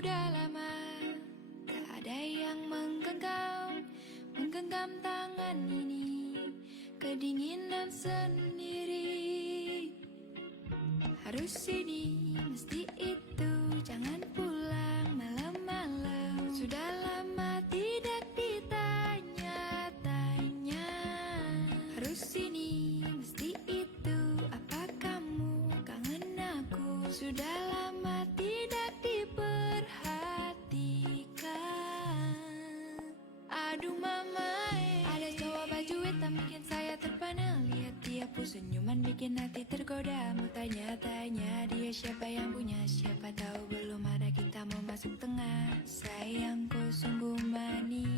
Sudah lama tak ada yang menggenggam tangan ini, kedinginan sendiri. Harus ini, mesti itu, jangan pulang malam-malam. Sudah lama tidak ditanya-tanya. Harus ini, mesti itu, apa kamu kangen aku? Sudah lama tidak diperhatikan. Aduh mama, ada cowok baju hitam bikin saya terpana. Lihat dia pun senyuman bikin hati tergoda. Mau tanya-tanya dia siapa yang punya, siapa tahu belum ada kita mau masuk tengah. Sayangku sungguh manis.